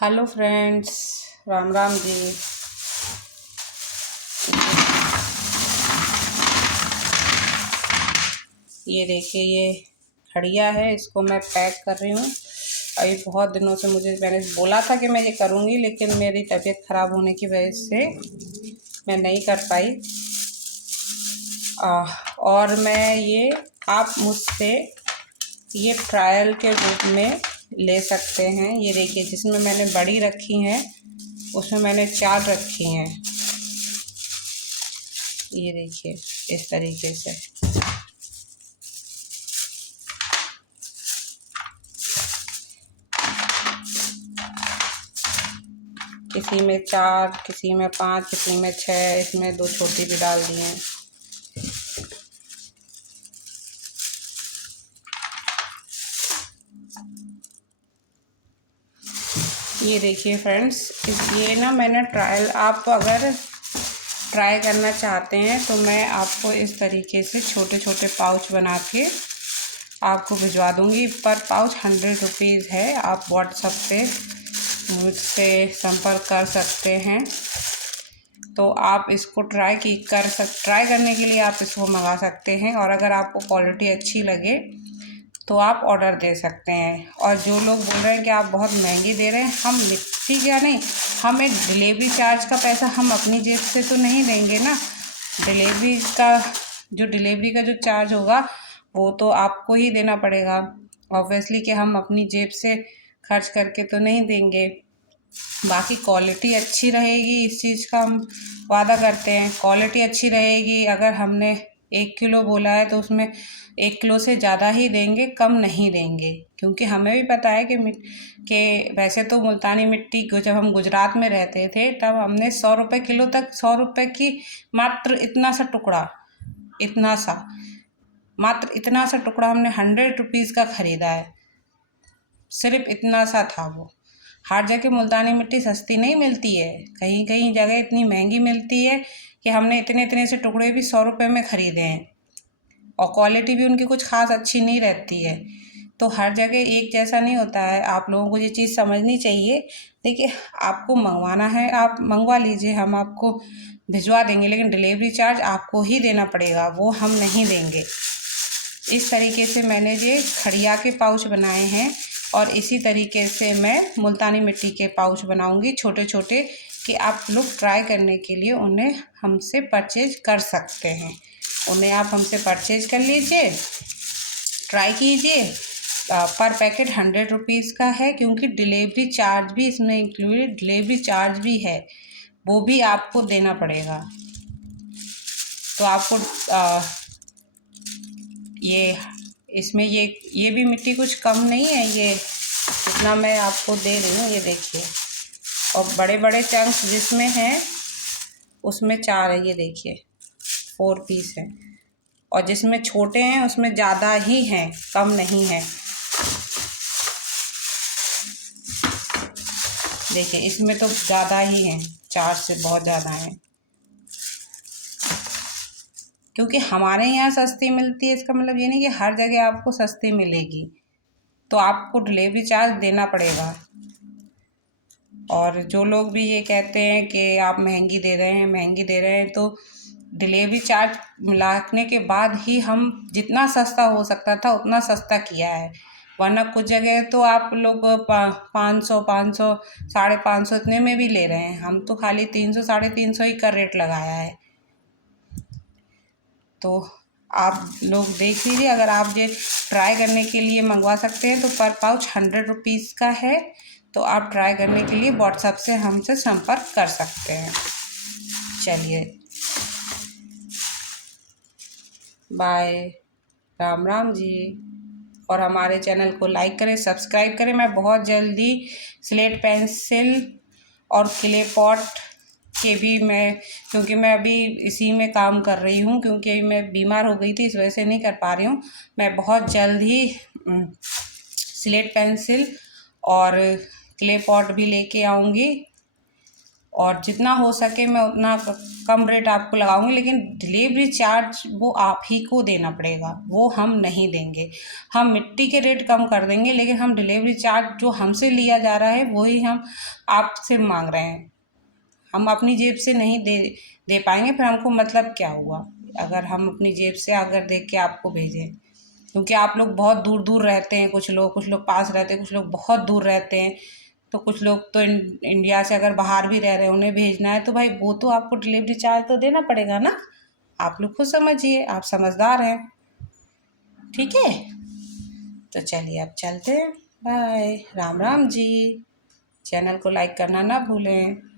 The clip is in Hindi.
Hello friends, Ram Ram ji. ये देखिए, ये खड़िया है, इसको मैं पैक कर रही हूँ। अभी बहुत दिनों से मैंने बोला था कि मैं ये करूँगी, लेकिन मेरी तबीयत ख़राब होने की वजह से मैं नहीं कर पाई। और आप मुझसे ये ट्रायल के रूप में ले सकते हैं। ये देखिए, जिसमें मैंने बड़ी रखी हैं उसमें मैंने 4 रखी हैं। ये देखिए, इस तरीके से किसी में 4, किसी में 5, किसी में 6, इसमें 2 छोटी भी डाल दी हैं। ये देखिए फ्रेंड्स, ये ना मैंने ट्रायल, आप अगर ट्राई करना चाहते हैं तो मैं आपको इस तरीके से छोटे छोटे पाउच बना के आपको भिजवा दूंगी। पर पाउच 100 रुपीज़ है। आप व्हाट्सएप पे मुझसे संपर्क कर सकते हैं। तो आप इसको ट्राई करने के लिए आप इसको मंगा सकते हैं। और अगर आपको क्वालिटी अच्छी लगे तो आप ऑर्डर दे सकते हैं। और जो लोग बोल रहे हैं कि आप बहुत महंगी दे रहे हैं, हम मिट्टी क्या नहीं, हमें डिलीवरी चार्ज का पैसा हम अपनी जेब से तो नहीं देंगे ना। डिलीवरी का जो चार्ज होगा वो तो आपको ही देना पड़ेगा ऑब्वियसली, कि हम अपनी जेब से खर्च करके तो नहीं देंगे। बाकी क्वालिटी अच्छी रहेगी, इस चीज़ का हम वादा करते हैं। क्वालिटी अच्छी रहेगी। अगर हमने 1 किलो बोला है तो उसमें 1 किलो से ज़्यादा ही देंगे, कम नहीं देंगे। क्योंकि हमें भी पता है कि वैसे तो मुल्तानी मिट्टी जब हम गुजरात में रहते थे तब हमने 100 रुपये किलो तक, 100 रुपये की मात्र इतना सा टुकड़ा हमने 100 रुपीज़ का ख़रीदा है। सिर्फ इतना सा था वो। हर जगह मुल्तानी मिट्टी सस्ती नहीं मिलती है, कहीं कहीं जगह इतनी महंगी मिलती है कि हमने इतने इतने से टुकड़े भी 100 रुपये में ख़रीदे हैं। और क्वालिटी भी उनकी कुछ ख़ास अच्छी नहीं रहती है। तो हर जगह एक जैसा नहीं होता है। आप लोगों को ये चीज़ समझनी चाहिए। देखिए, आपको मंगवाना है, आप मंगवा लीजिए, हम आपको भिजवा देंगे, लेकिन डिलीवरी चार्ज आपको ही देना पड़ेगा, वो हम नहीं देंगे। इस तरीके से मैंने ये खड़िया के पाउच बनाए हैं। और इसी तरीके से मैं मुल्तानी मिट्टी के पाउच बनाऊंगी छोटे छोटे, कि आप लोग ट्राई करने के लिए उन्हें हमसे परचेज कर सकते हैं। उन्हें आप हमसे परचेज कर लीजिए, ट्राई कीजिए। पर पैकेट 100 रुपीज़ का है, क्योंकि डिलीवरी चार्ज भी इसमें इंक्लूडेड, डिलीवरी चार्ज भी है, वो भी आपको देना पड़ेगा। तो आपको ये भी मिट्टी कुछ कम नहीं है, ये जितना मैं आपको दे रही हूँ, ये देखिए। और बड़े बड़े चंक्स जिसमें हैं उसमें 4 है, ये देखिए 4 पीस हैं। और जिसमें छोटे हैं उसमें ज़्यादा ही हैं, कम नहीं है। देखिए, इसमें तो ज़्यादा ही हैं, 4 से बहुत ज़्यादा हैं। क्योंकि हमारे यहाँ सस्ती मिलती है, इसका मतलब ये नहीं कि हर जगह आपको सस्ती मिलेगी, तो आपको डिलीवरी चार्ज देना पड़ेगा। और जो लोग भी ये कहते हैं कि आप महंगी दे रहे हैं, तो डिलीवरी चार्ज मिलाने के बाद ही हम जितना सस्ता हो सकता था उतना सस्ता किया है। वरना कुछ जगह तो आप लोग 500, 500, 550 इतने में भी ले रहे हैं। हम तो खाली 300, 350 ही का रेट लगाया है। तो आप लोग देख लीजिए, अगर आप ये ट्राई करने के लिए मंगवा सकते हैं तो पर पाउच 100 रुपीज़ का है। तो आप ट्राई करने के लिए व्हाट्सएप से हमसे संपर्क कर सकते हैं। चलिए, बाय, राम राम जी। और हमारे चैनल को लाइक करें, सब्सक्राइब करें। मैं बहुत जल्दी स्लेट पेंसिल और क्ले पॉट के भी क्योंकि मैं अभी इसी में काम कर रही हूँ, क्योंकि मैं बीमार हो गई थी, इस वजह से नहीं कर पा रही हूँ। मैं बहुत जल्द ही स्लेट पेंसिल और क्ले पॉट भी लेके आऊँगी। और जितना हो सके मैं उतना कम रेट आपको लगाऊंगी, लेकिन डिलीवरी चार्ज वो आप ही को देना पड़ेगा, वो हम नहीं देंगे। हम मिट्टी के रेट कम कर देंगे, लेकिन हम डिलीवरी चार्ज जो हमसे लिया जा रहा है वही हम आपसे मांग रहे हैं। हम अपनी जेब से नहीं दे पाएंगे, फिर हमको मतलब क्या हुआ अगर हम अपनी जेब से अगर दे के आपको भेजें। क्योंकि आप लोग बहुत दूर दूर रहते हैं, कुछ लोग पास रहते हैं, कुछ लोग बहुत दूर रहते हैं। तो कुछ लोग तो इंडिया से अगर बाहर भी रह रहे हैं, उन्हें भेजना है तो भाई वो तो आपको डिलीवरी चार्ज तो देना पड़ेगा ना। आप लोग खुद समझिए, आप समझदार हैं। ठीक है, तो चलिए अब चलते हैं। बाय, राम राम जी। चैनल को लाइक करना ना भूलें।